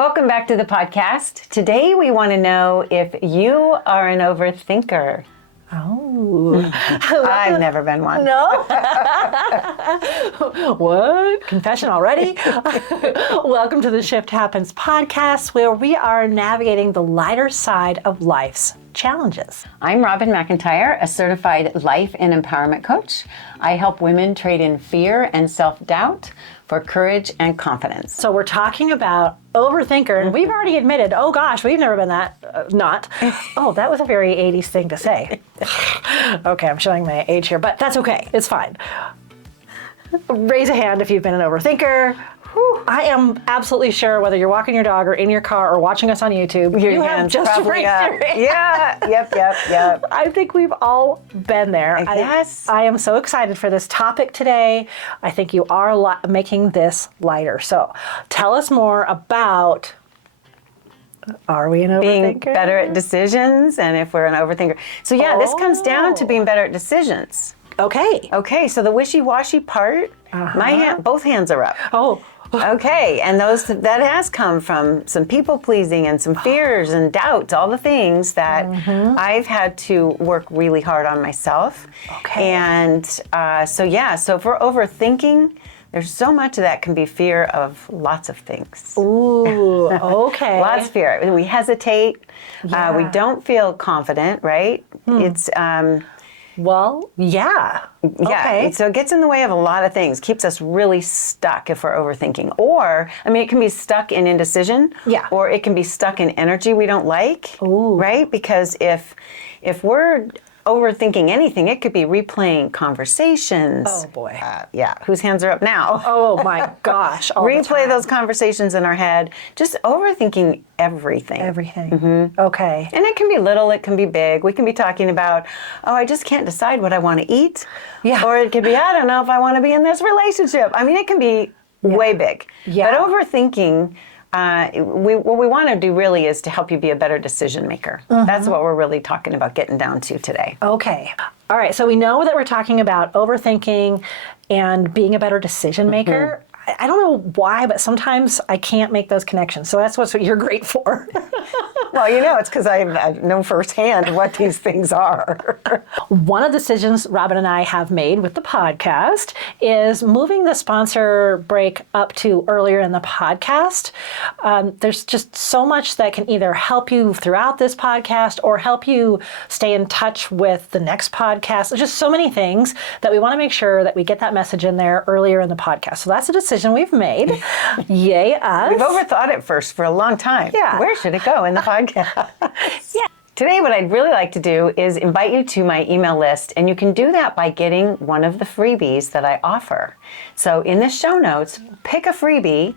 Welcome back to the podcast. Today we want to know if you are an overthinker. Oh. I've never been one. No? What? Confession already? Welcome to the Shift Happens podcast, where we are navigating the lighter side of life's challenges. I'm Robin McIntire, a certified life and empowerment coach. I help women trade in fear and self-doubt for courage and confidence. So we're talking about overthinker, and we've already admitted, oh gosh, we've never been that, not. Oh, that was a very 80s thing to say. Okay, I'm showing my age here, but that's okay, it's fine. Raise a hand if you've been an overthinker. Whew. I am absolutely sure whether you're walking your dog or in your car or watching us on YouTube, you have just probably up. Yeah, yep. I think we've all been there. Yes. I am so excited for this topic today. I think you are making this lighter. So tell us more about, are we an overthinker? Being better at decisions, and if we're an overthinker. So yeah, this comes down to being better at decisions. Okay, so the wishy-washy part, both hands are up. Oh. Okay, and that has come from some people pleasing and some fears and doubts, all the things that I've had to work really hard on myself. Okay. And so if we're overthinking, there's so much of that can be fear of lots of things. Ooh, okay. Lots of fear. We hesitate. Yeah. We don't feel confident, right? It's well, yeah. Okay. So it gets in the way of a lot of things, keeps us really stuck if we're overthinking. Or, it can be stuck in indecision. Yeah. Or it can be stuck in energy we don't like. Ooh. Right? Because if we're overthinking anything, it could be replaying conversations. Oh boy. Whose hands are up now? Oh my gosh. All the Replay time. those conversations in our head. Just overthinking everything. Everything. Okay. And it can be little, it can be big. We can be talking about, I just can't decide what I want to eat. Yeah. Or it could be, I don't know if I want to be in this relationship. It can be way big. Yeah. But overthinking, what we want to do really is to help you be a better decision maker. That's what we're really talking about getting down to today. Okay. All right. So we know that we're talking about overthinking and being a better decision maker. I don't know why, but sometimes I can't make those connections. So that's what you're great for. Well, it's because I know firsthand what these things are. One of the decisions Robin and I have made with the podcast is moving the sponsor break up to earlier in the podcast. There's just so much that can either help you throughout this podcast or help you stay in touch with the next podcast. There's just so many things that we want to make sure that we get that message in there earlier in the podcast. So that's a decision we've made. Yay us. We've overthought it first for a long time. Yeah. Where should it go in the podcast? Yeah. Today, what I'd really like to do is invite you to my email list, and you can do that by getting one of the freebies that I offer. So in the show notes, pick a freebie.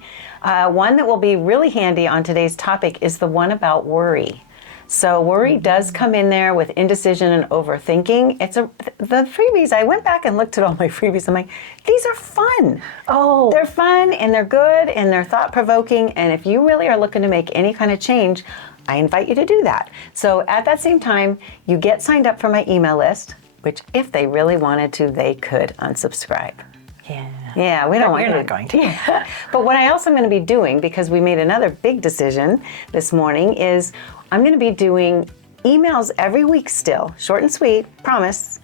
One that will be really handy on today's topic is the one about worry. So worry does come in there with indecision and overthinking. The freebies, I went back and looked at all my freebies. I'm like, these are fun. Oh. They're fun and they're good and they're thought-provoking. And if you really are looking to make any kind of change, I invite you to do that. So at that same time, you get signed up for my email list, which if they really wanted to, they could unsubscribe. Yeah, we don't want you You're not going to. Yeah. But what I also am going to be doing, because we made another big decision this morning, is I'm going to be doing emails every week still, short and sweet, promise.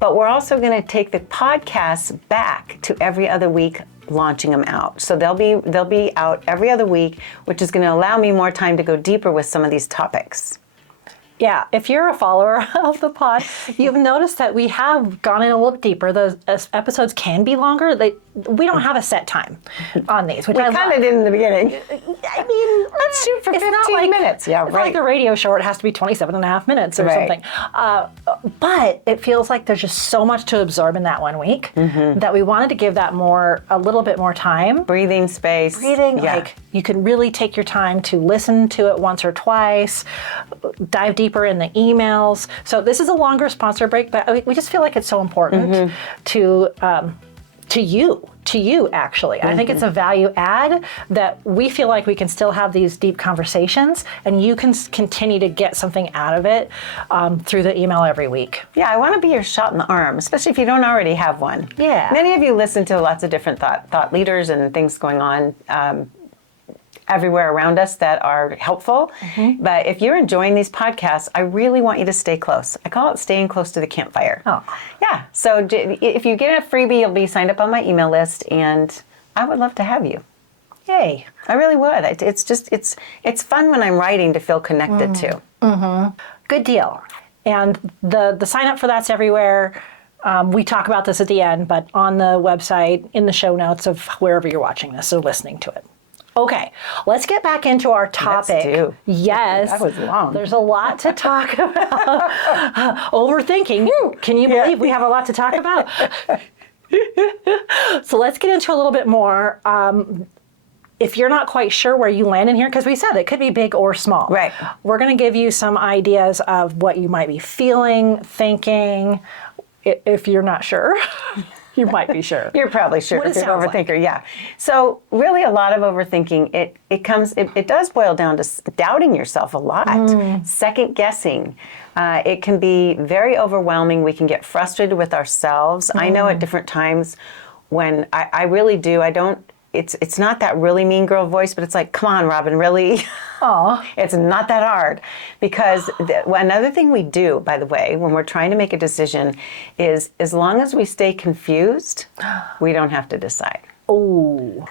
But we're also going to take the podcasts back to every other week, launching them out. So they'll be out every other week, which is going to allow me more time to go deeper with some of these topics. Yeah, if you're a follower of the pod, you've noticed that we have gone in a little deeper. Those episodes can be longer. We don't have a set time on these. Which we kind of did in the beginning. Let's shoot for 15 minutes. Yeah, it's right. like a radio show. It has to be 27 and a half minutes or something. But it feels like there's just so much to absorb in that 1 week that we wanted to give that a little bit more time. Breathing space. Like you can really take your time to listen to it once or twice, dive deeper in the emails. So this is a longer sponsor break, but we just feel like it's so important to you actually. I think it's a value add that we feel like we can still have these deep conversations and you can continue to get something out of it through the email every week. Yeah, I want to be your shot in the arm, especially if you don't already have one. Yeah. Many of you listen to lots of different thought leaders and things going on everywhere around us that are helpful. But if you're enjoying these podcasts, I really want you to stay close. I call it staying close to the campfire. Oh. Yeah. So if you get a freebie, you'll be signed up on my email list, and I would love to have you. Yay. I really would. It's fun when I'm writing to feel connected to. Good deal. And the sign up for that's everywhere. We talk about this at the end, but on the website, in the show notes of wherever you're watching this or listening to it. Okay, let's get back into our topic. Let's do. Yes. That was long. There's a lot to talk about. Overthinking. Can you believe we have a lot to talk about? So let's get into a little bit more. If you're not quite sure where you land in here, because we said it could be big or small. Right. We're going to give you some ideas of what you might be feeling, thinking. If you're not sure, you might be sure. You're probably sure What if it you're an sounds like. overthinker, yeah. So really a lot of overthinking, it does boil down to doubting yourself a lot, second guessing. It can be very overwhelming. We can get frustrated with ourselves. I know at different times when I really do, it's not that really mean girl voice, but it's like, come on, Robin, really? Aw. It's not that hard. Because another thing we do, by the way, when we're trying to make a decision is as long as we stay confused, we don't have to decide. Oh.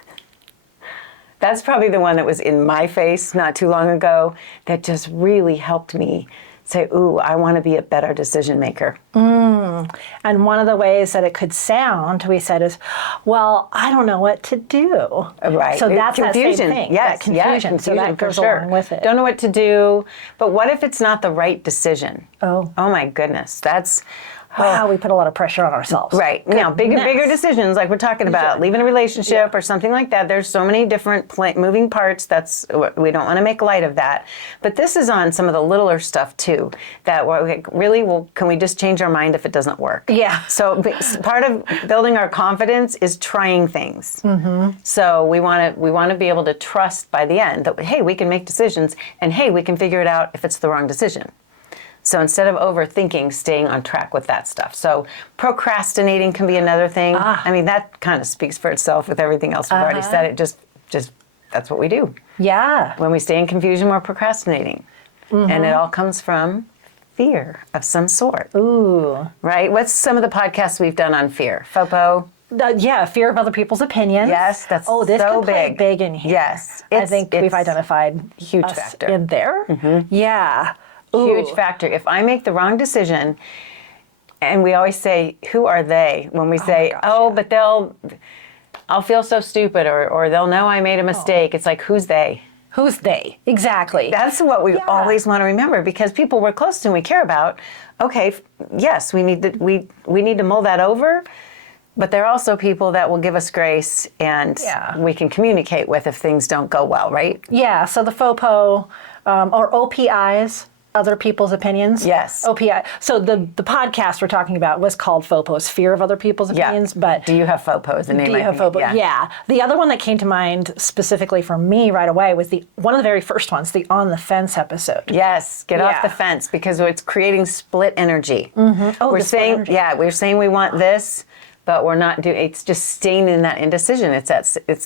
That's probably the one that was in my face not too long ago that just really helped me say, ooh, I want to be a better decision maker. And one of the ways that it could sound, we said, is, well, I don't know what to do. Right. So that's confusion. that same thing. Yes. That confusion. So that for goes sure. along with it. Don't know what to do. But what if it's not the right decision? Oh. Oh my goodness. That's Wow, we put a lot of pressure on ourselves. right. Now, bigger decisions like we're talking about, leaving a relationship or something like that. There's so many different moving parts. We don't want to make light of that. But this is on some of the littler stuff too. That really, can we just change our mind if it doesn't work? Yeah. So part of building our confidence is trying things. So we want to be able to trust by the end that, hey, we can make decisions, and hey, we can figure it out if it's the wrong decision. So instead of overthinking, staying on track with that stuff. So procrastinating can be another thing. I mean, that kind of speaks for itself with everything else we've already said. It just that's what we do. Yeah. When we stay in confusion, we're procrastinating. And it all comes from fear of some sort. Ooh. Right? What's some of the podcasts we've done on fear? FOPO? Yeah, fear of other people's opinions. Yes, that's this so could play big. big in here. Yes. I think we've identified huge us factor. in there. Yeah. Huge Ooh. factor. If I make the wrong decision, and we always say, who are they? When we say, but I'll feel so stupid, or they'll know I made a mistake. It's like, who's they? Who's they? Exactly. That's what we always want to remember, because people we're close to and we care about, okay, yes, we need to mull that over, but they're also people that will give us grace and we can communicate with if things don't go well, right? Yeah, so the FOPO, or OPIs, other people's opinions. Yes. OPI. So the podcast we're talking about was called FOPOs, fear of other people's opinions. But do you have FOPO? The name. Do you have FOPO? Yeah. The other one that came to mind specifically for me right away was one of the very first ones, the On the Fence episode. Yes, get off the fence, because it's creating split energy. Oh, we're saying, we're saying we want this, but we're not doing. It's just staying in that indecision. It's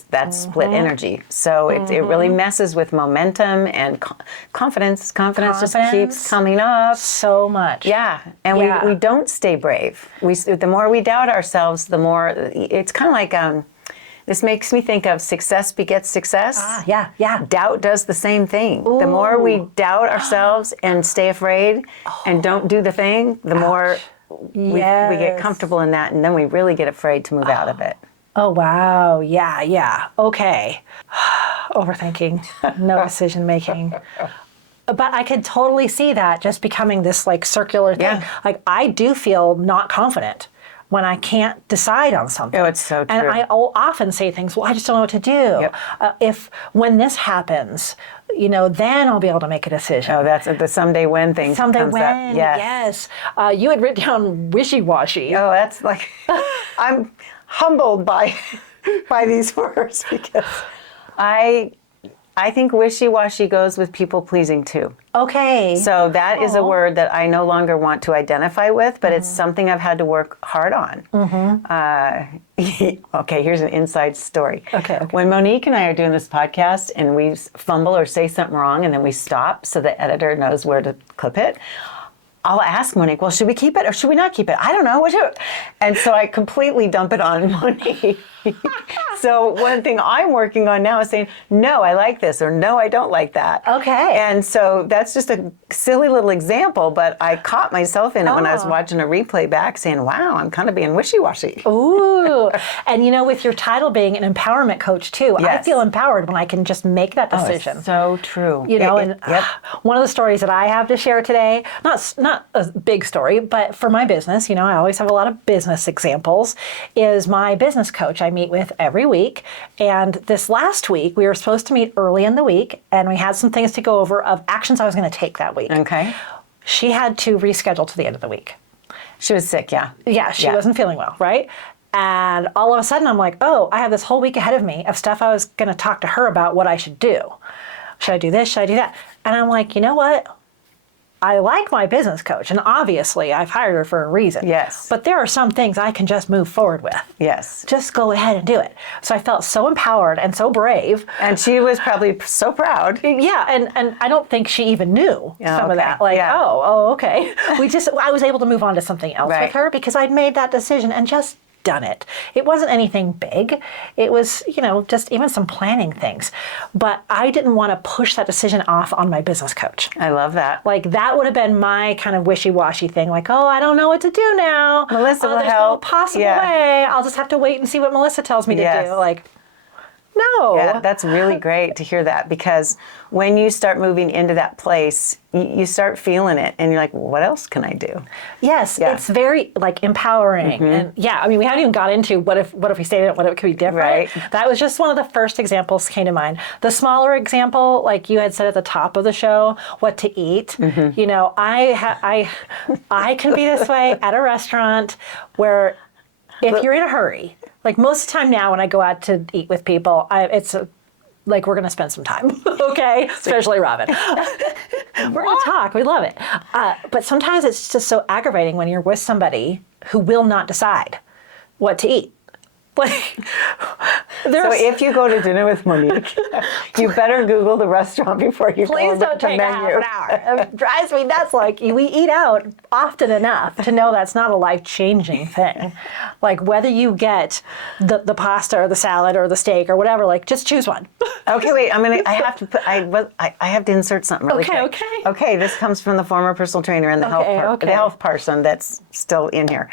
that split energy. So it really messes with momentum and confidence. Confidence just keeps coming up so much. Yeah, and we don't stay brave. The more we doubt ourselves, the more it's kind of like. This makes me think of success begets success. Yeah. Doubt does the same thing. Ooh. The more we doubt ourselves and stay afraid and don't do the thing, the more we get comfortable in that, and then we really get afraid to move out of it. Oh, wow. Yeah. Okay. Overthinking, no decision making. But I could totally see that just becoming this like circular thing. Yeah. Like I do feel not confident when I can't decide on something. Oh, it's so true. And I'll often say things, well, I just don't know what to do. Yep. When this happens, then I'll be able to make a decision. Oh, that's the someday when thing someday comes when, up. yes. You had written down wishy-washy. Oh, that's like, I'm humbled by these words, because I I think wishy-washy goes with people-pleasing too. Okay. So that is a word that I no longer want to identify with, but it's something I've had to work hard on. Okay, here's an inside story. Okay. When Monique and I are doing this podcast and we fumble or say something wrong and then we stop so the editor knows where to clip it, I'll ask Monique, well, should we keep it or should we not keep it? I don't know. And so I completely dump it on Monique. So one thing I'm working on now is saying, no, I like this, or no, I don't like that. Okay. And so that's just a silly little example, but I caught myself in it when I was watching a replay back saying, wow, I'm kind of being wishy-washy. Ooh. And with your title being an empowerment coach too, I Yes. feel empowered when I can just make that decision. So true. And Yep. one of the stories that I have to share today, not a big story, but for my business, I always have a lot of business examples, is my business coach I meet with every week. And this last week, we were supposed to meet early in the week, and we had some things to go over of actions I was going to take that week. Okay. She had to reschedule to the end of the week. She was sick, yeah. Yeah, she wasn't feeling well, right? And all of a sudden, I'm like, oh, I have this whole week ahead of me of stuff I was going to talk to her about what I should do. Should I do this? Should I do that? And I'm like, you know what? I like my business coach, and obviously I've hired her for a reason. Yes. But there are some things I can just move forward with. Yes. Just go ahead and do it. So I felt so empowered and so brave. And she was probably so proud. Yeah, and I don't think she even knew some of okay. that. Like, Yeah. oh, okay. I was able to move on to something else Right. with her because I'd made that decision and just done it. It wasn't anything big. It was, just even some planning things. But I didn't want to push that decision off on my business coach. I love that. Like, that would have been my kind of wishy-washy thing. Like, oh, I don't know what to do now. Melissa will there's help. no possible Yeah. way. I'll just have to wait and see what Melissa tells me to Yes. do. Like, no. Yeah, that's really great to hear that, because when you start moving into that place, you start feeling it and you're like, well, what else can I do? Yes, Yeah. it's very empowering. And we haven't even got into what if we stayed in it, what if it could be different. Right. That was just one of the first examples came to mind. The smaller example, like you had said at the top of the show, what to eat. I can be this way at a restaurant where if you're in a hurry, like most of the time now when I go out to eat with people, like we're going to spend some time, okay? Especially Robin. We're going to talk. We love it. But sometimes it's just so aggravating when you're with somebody who will not decide what to eat. Like, So if you go to dinner with Monique, you better Google the restaurant before you go please look don't at the take a half menu. an hour. It drives me nuts. Like, we eat out often enough to know that's not a life-changing thing. Like, whether you get the pasta or the salad or the steak or whatever, like, just choose one. Okay, wait. I have to insert something really quick. Okay. Okay, this comes from the former personal trainer and the Okay. health person that's still in here.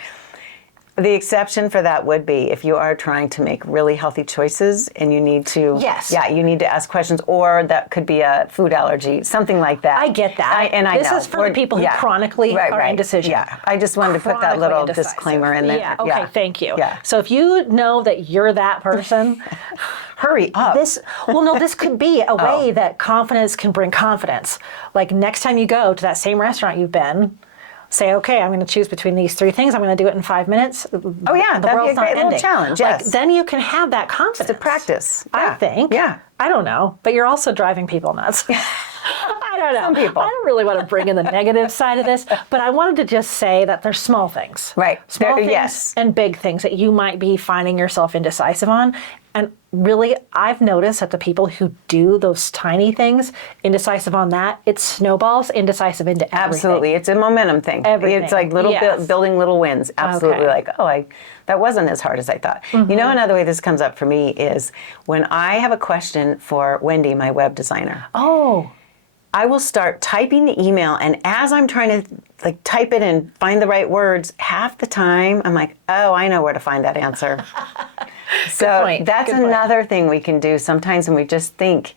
The exception for that would be if you are trying to make really healthy choices and you need to, Yes. yeah, you need to ask questions, or that could be a food allergy, something like that. I get that. This know. is for the people who chronically are indecisive. Yeah, I just wanted to put that Chronically little indecisive. disclaimer in there. Yeah, okay, thank you. Yeah. So if you know that you're that person, Hurry up. this could be a way that confidence can bring confidence. Like next time you go to that same restaurant you've been, say, okay, I'm going to choose between these three things. I'm going to do it in 5 minutes. Oh yeah, the that'd be world's a not great little ending. challenge. Like, Yes. then you can have that confidence. To practice. I Yeah. think. Yeah. I don't know, but you're also driving people nuts. I don't know. Some people. I don't really want to bring in the negative side of this, but I wanted to just say that there's small things. Right. Small things yes. and big things that you might be finding yourself indecisive on. And really, I've noticed that the people who do those tiny things, indecisive on that, it snowballs indecisive into everything. Absolutely. It's a momentum thing. Everything. It's like little Yes. building little wins. Absolutely. Okay. Like, that wasn't as hard as I thought. You know, another way this comes up for me is when I have a question for Wendy, my web designer. Oh. I will start typing the email, and as I'm trying to type it and find the right words, half the time I'm like, oh, I know where to find that answer. So point. that's Good point. another thing we can do sometimes when we just think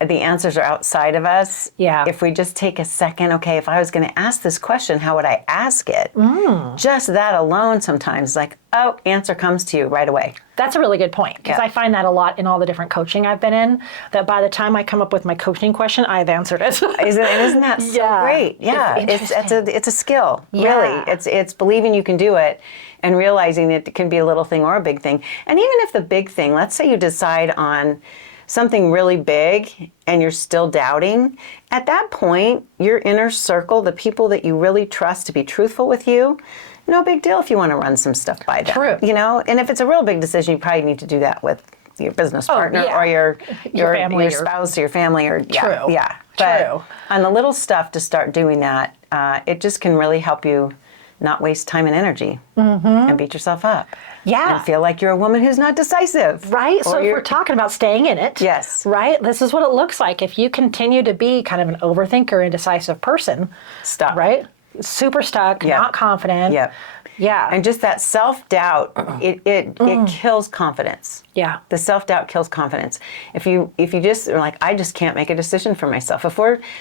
the answers are outside of us. Yeah. If we just take a second, okay, if I was going to ask this question, how would I ask it? Just that alone sometimes is like, oh, answer comes to you right away. That's a really good point, because Yeah. I find that a lot in all the different coaching I've been in, that by the time I come up with my coaching question, I've answered it. Isn't that so Yeah. great? Yeah, It's it's a skill. Yeah. Really, it's believing you can do it, and realizing it can be a little thing or a big thing. And even if the big thing, let's say you decide on something really big and you're still doubting, at that point, your inner circle, the people that you really trust to be truthful with you, no big deal if you want to run some stuff by them. True. You know, and if it's a real big decision, you probably need to do that with your business partner yeah. or your family, your spouse or your family or True. Yeah. But True. on the little stuff to start doing that, it just can really help you not waste time and energy and beat yourself up. Yeah. And feel like you're a woman who's not decisive. Right? So if you're- we're talking about staying in it. Yes. Right? This is what it looks like. If you continue to be kind of an overthinker, indecisive person. Stuck. Right? Super stuck, Yep. not confident. Yep. Yeah. And just that self-doubt, it kills confidence. Yeah. The self-doubt kills confidence. If you just are like, I just can't make a decision for myself.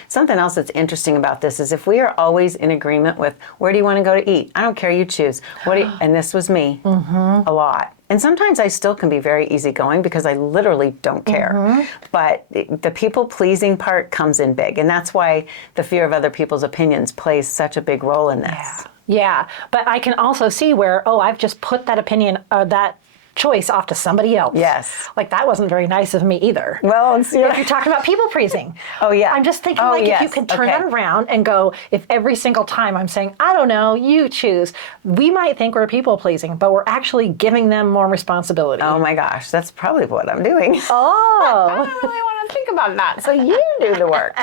Something else that's interesting about this is if we are always in agreement with, where do you want to go to eat? I don't care, you choose. And this was me a lot. And sometimes I still can be very easygoing because I literally don't care. But the people-pleasing part comes in big. And that's why the fear of other people's opinions plays such a big role in this. Yeah, but I can also see where, I've just put that opinion, that choice off to somebody else. Yes. Like, that wasn't very nice of me either. Well, If you're talking about people pleasing. Oh, yeah. I'm just thinking, Oh, if you yes. could turn Okay. that around and go, if every single time I'm saying, I don't know, you choose, we might think we're people pleasing, but we're actually giving them more responsibility. Oh my gosh, that's probably what I'm doing. Oh. I don't really want to think about that, so you do the work.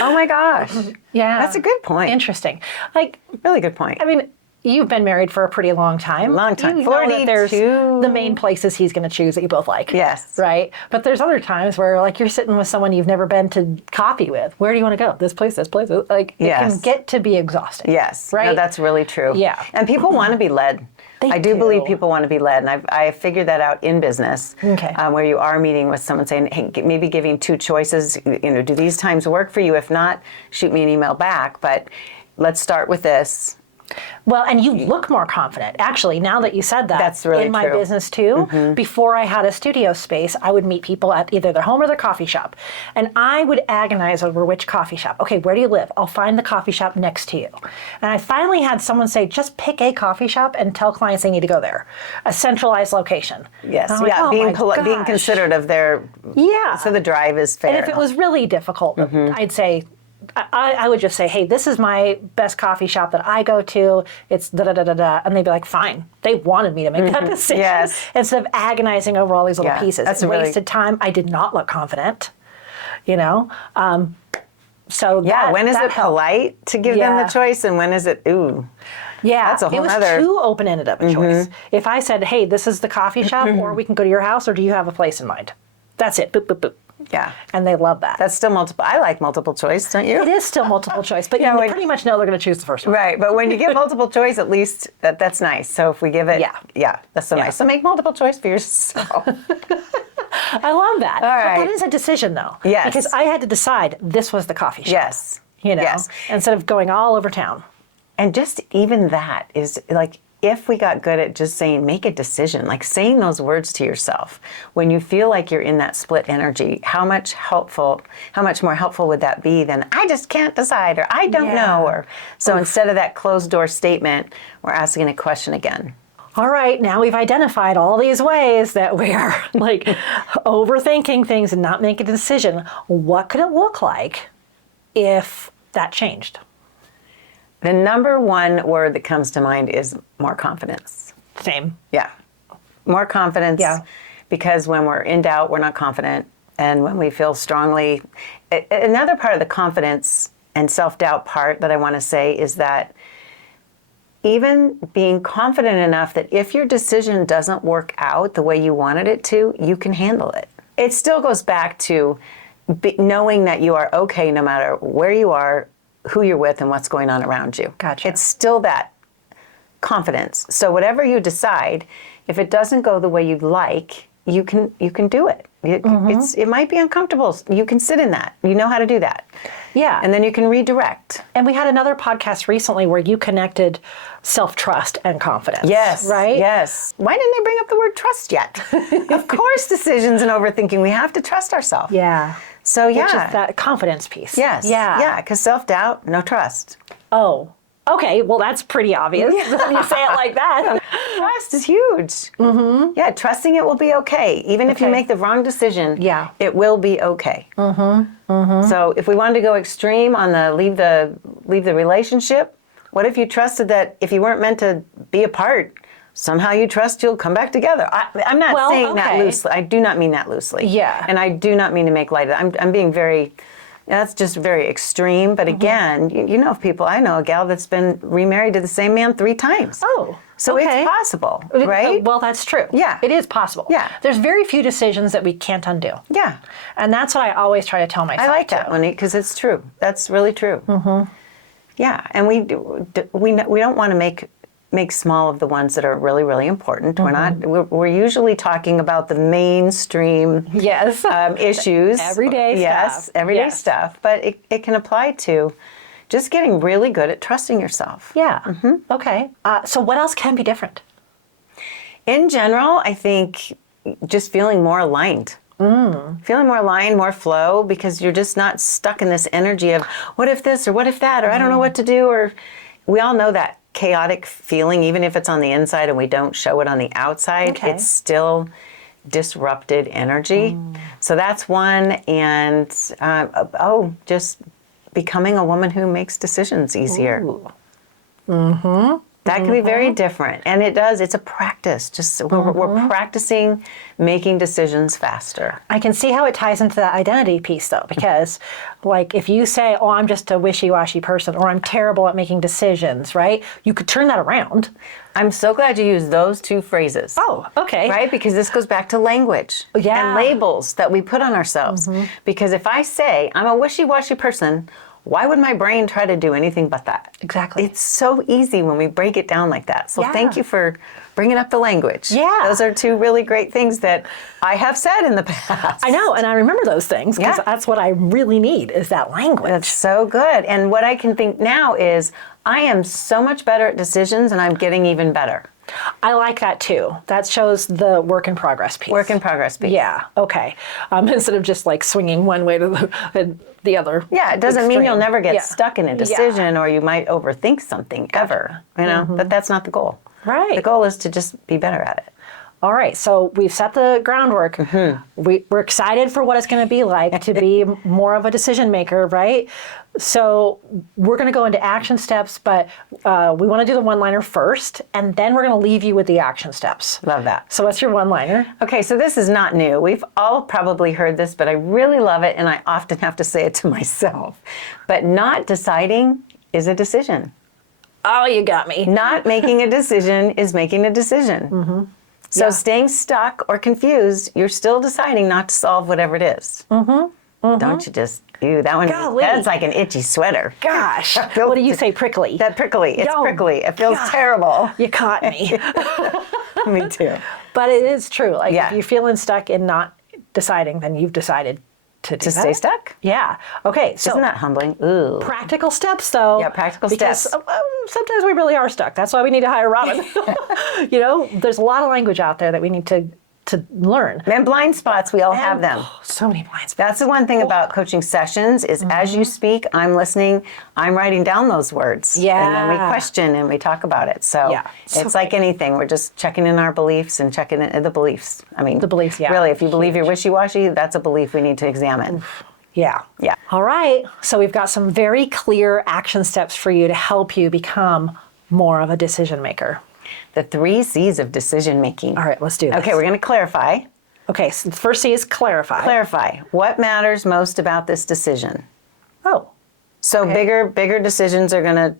Oh my gosh. Yeah. That's a good point. Interesting. Like, Really good point. I mean, you've been married for a pretty long time. Long time. You know that there's 42. the main places he's going to choose that you both like. Yes. Right? But there's other times where, like, you're sitting with someone you've never been to coffee with. Where do you want to go? This place, this place. Like, it Yes. can get to be exhausting. Yes. Right? No, that's really true. Yeah. And people want to be led. They I do believe do. people want to be led, and I've figured that out in business. Okay. Where you are meeting with someone saying, hey, maybe giving two choices, do these times work for you? If not, shoot me an email back, but let's start with this. Well, and you look more confident. Actually, now that you said that, That's really in my true. business too, before I had a studio space, I would meet people at either their home or their coffee shop. And I would agonize over which coffee shop. Okay, where do you live? I'll find the coffee shop next to you. And I finally had someone say, just pick a coffee shop and tell clients they need to go there. A centralized location. Yes. And I'm like, Yeah. oh being my being gosh. considerate of their. Yeah. So the drive is fair. And if it was really difficult, I'd say, I would just say, hey, this is my best coffee shop that I go to. It's da-da-da-da-da. And they'd be like, fine. They wanted me to make that decision. Yes. Instead of agonizing over all these little Yeah, pieces. that's It a really- wasted time. I did not look confident, So Yeah, when is that it helped. polite to give them Yeah. the choice, and when is it, ooh? Yeah, That's a whole it was nother- too open-ended of a choice. If I said, hey, this is the coffee shop, or we can go to your house, or do you have a place in mind? That's it. Boop, boop, boop. Yeah. And they love that. That's still multiple. I like multiple choice, don't you? It is still multiple choice, but Yeah, you when- pretty much know they're going to choose the first one. Right, but when you get multiple choice, at least that's nice. So if we give it, Yeah. that's so Yeah. nice. So make multiple choice for yourself. I love that. All right. But that is a decision, though. Yes. Because I had to decide this was the coffee shop. Yes. Yes. Instead of going all over town. And just even that is like, if we got good at just saying, make a decision, like saying those words to yourself, when you feel like you're in that split energy, how much more helpful would that be than, I just can't decide, or I don't know, or so instead of that closed door statement, we're asking a question again. All right, now we've identified all these ways that we are like overthinking things and not making a decision. What could it look like if that changed? The number one word that comes to mind is more confidence. Same. Yeah. More confidence. Yeah. Because when we're in doubt, we're not confident. And when we feel strongly, another part of the confidence and self-doubt part that I want to say is that even being confident enough that if your decision doesn't work out the way you wanted it to, you can handle it. It still goes back to knowing that you are okay no matter where you are, who you're with, and what's going on around you. Gotcha. It's still that confidence. So whatever you decide, if it doesn't go the way you'd like, you can do it. It might be uncomfortable. You can sit in that. You know how to do that. Yeah. And then you can redirect. And we had another podcast recently where you connected self-trust and confidence. Yes. Right? Yes. Why didn't they bring up the word trust yet? Of course, decisions and overthinking, we have to trust ourselves. Yeah. So yeah. Which is that confidence piece. Yes. Yeah. Yeah, because self-doubt, no trust. Oh, Okay, well, that's pretty obvious when you say it like that. Trust is huge. Yeah, trusting it will be okay. Even if you Okay. make the wrong decision, Yeah. it will be okay. So if we wanted to go extreme on the leave the relationship, what if you trusted that if you weren't meant to be apart, somehow you trust you'll come back together? I'm not Well, saying that okay. loosely. I do not mean that loosely. Yeah. And I do not mean to make light of that. I'm being very, that's just very extreme. But again, you know people, I know a gal that's been remarried to the same man 3 times. Oh, So okay. it's possible, right? Well, that's true. Yeah. It is possible. Yeah. There's very few decisions that we can't undo. Yeah. And that's what I always try to tell myself. I like too. that, Monique, because it's true. That's really true. Yeah, and we don't want to make small of the ones that are really, really important. We're usually talking about the mainstream Yes. issues. Everyday yes, stuff. everyday Yes. stuff. But it can apply to just getting really good at trusting yourself. Yeah. Okay. So what else can be different? In general, I think just feeling more aligned. Feeling more aligned, more flow, because you're just not stuck in this energy of what if this or what if that, or I don't know what to do, or we all know that chaotic feeling, even if it's on the inside and we don't show it on the outside, Okay. it's still disrupted energy. So that's one. And just becoming a woman who makes decisions easier. That can be very different. And it's a practice. Just we're practicing making decisions faster. I can see how it ties into that identity piece, though, because, like, if you say, "Oh, I'm just a wishy-washy person," or "I'm terrible at making decisions," right? You could turn that around. I'm so glad you used those 2 phrases. Oh, okay. Right? Because this goes back to language Yeah. and labels that we put on ourselves. Because if I say I'm a wishy-washy person, why would my brain try to do anything but that? Exactly. It's so easy when we break it down like that. So Yeah. thank you for bringing up the language. Yeah. Those are 2 really great things that I have said in the past. I know, and I remember those things because Yeah. that's what I really need is that language. That's so good. And what I can think now is I am so much better at decisions and I'm getting even better. I like that too. That shows the work in progress piece. Work in progress piece. Yeah. Okay. Instead of just like swinging one way to the other. Yeah, it doesn't mean you'll extreme. never get Yeah. stuck in a decision or you might overthink something ever, you know, but that's not the goal. Right. The goal is to just be better at it. All right. So we've set the groundwork. We're excited for what it's going to be like to be more of a decision maker, right? So we're going to go into action steps, but we want to do the one-liner first, and then we're going to leave you with the action steps. Love that. So what's your one-liner? Okay, so this is not new. We've all probably heard this, but I really love it, and I often have to say it to myself. But not deciding is a decision. Oh, you got me. Not making a decision is making a decision. So Yeah. staying stuck or confused, you're still deciding not to solve whatever it is. Don't you just, that one, Golly. that's like an itchy sweater. Gosh. That feels- What do you say, prickly? That prickly, it's Yo, prickly. It feels God. terrible. You caught me. Me too. But it is true. Like Yeah. if you're feeling stuck in not deciding, then you've decided to do To that. stay stuck? Yeah. Okay. So Isn't that humbling? Ooh. practical steps, though. Yeah, practical because, steps. sometimes we really are stuck. That's why we need to hire Robin. You know, there's a lot of language out there that we need to learn. And blind spots, we all have them. So many blind spots. That's the one thing about coaching sessions is as you speak, I'm listening, I'm writing down those words. And then we Yeah. question and we talk about it. So Yeah. it's like anything. We're just checking in our beliefs and checking in the beliefs. I mean, The beliefs, yeah. Really, if you believe you're wishy-washy, that's a belief we need to examine. Yeah. Yeah. All right. So we've got some very clear action steps for you to help you become more of a decision maker. The 3 C's of decision making. All right, let's do this. Okay, we're going to clarify. Okay, so the first C is clarify. Clarify. What matters most about this decision? Oh, So Okay. bigger decisions are going to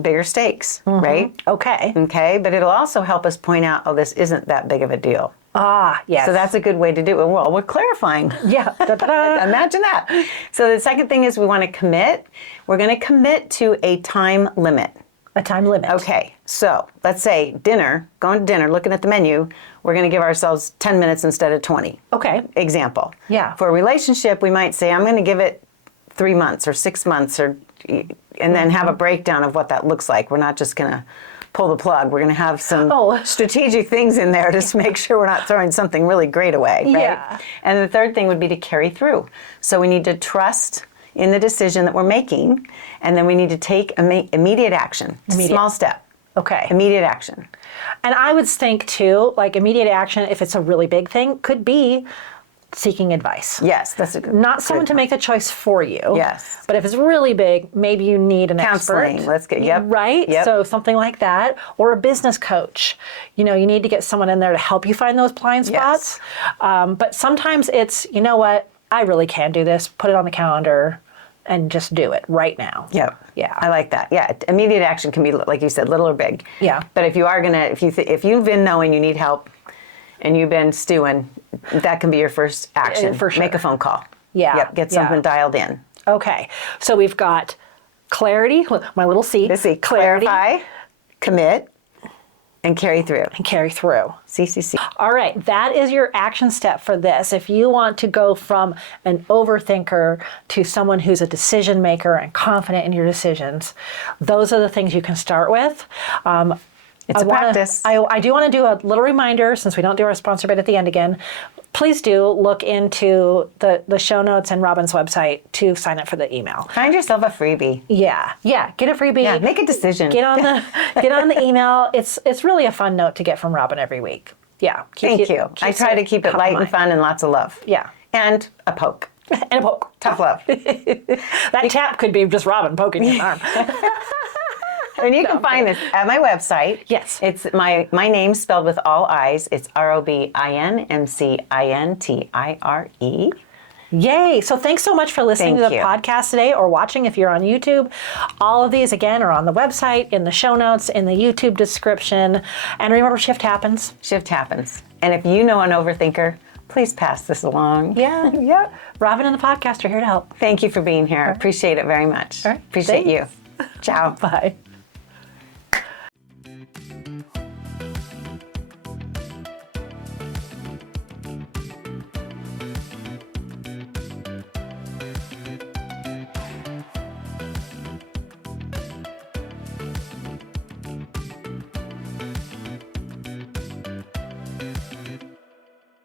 bigger stakes, right? okay. Okay, but it'll also help us point out, oh, this isn't that big of a deal. Ah, yes. So that's a good way to do it. Well, we're clarifying. Yeah. Da-da-da. Imagine that. So the second thing is we want to commit. We're going to commit to a time limit. A time limit. Okay, so let's say dinner, going to dinner, looking at the menu, we're going to give ourselves 10 minutes instead of 20. Okay. Example. Yeah. For a relationship, we might say, I'm going to give it 3 months or 6 months, and then have a breakdown of what that looks like. We're not just going to pull the plug. We're going to have some strategic things in there to make sure we're not throwing something really great away, right? Yeah. And the third thing would be to carry through. So we need to trust in the decision that we're making, and then we need to take immediate action. Small step. Okay. Immediate action. And I would think too, like immediate action, if it's a really big thing, could be seeking advice. Yes, that's a good. Not someone to make the choice for you. Yes. But if it's really big, maybe you need an Counseling. expert. Let's get. Yep. Right? Yep. So something like that. Or a business coach. You know, you need to get someone in there to help you find those blind spots. Yes. But sometimes it's, you know what, I really can do this. Put it on the calendar and just do it right now. Yep. Yeah. I like that. Yeah. Immediate action can be, like you said, little or big. Yeah. But if you are gonna, if you've been knowing you need help, and you've been stewing, that can be your first action. For sure. Make a phone call. Yeah. Yep. Get something dialed in. Okay. So we've got clarity, my little C. Let's see. Clarify, commit, and carry through. And carry through. CCC. All right, that is your action step for this. If you want to go from an overthinker to someone who's a decision maker and confident in your decisions, those are the things you can start with. It's a practice. I do want to do a little reminder, since we don't do our sponsor bit at the end again. Please do look into the show notes and Robin's website to sign up for the email. Find yourself a freebie. Yeah, get a freebie. Yeah, make a decision. Get on the email. It's really a fun note to get from Robin every week. Yeah. Thank you. I try to keep it light and fun and lots of love. Yeah. And a poke. And a poke. Tough love. That tap could be just Robin poking your arm. And you can find this at my website. Yes. It's my name spelled with all I's. It's ROBINMCINTIRE. Yay. So thanks so much for listening Thank to the you. podcast today or watching if you're on YouTube. All of these, again, are on the website, in the show notes, in the YouTube description. And remember, shift happens. Shift happens. And if you know an overthinker, please pass this along. Yeah. Yeah. Robin and the podcast are here to help. Thank you for being here. I appreciate it very much. All right. Appreciate Thanks. you. Ciao. Bye.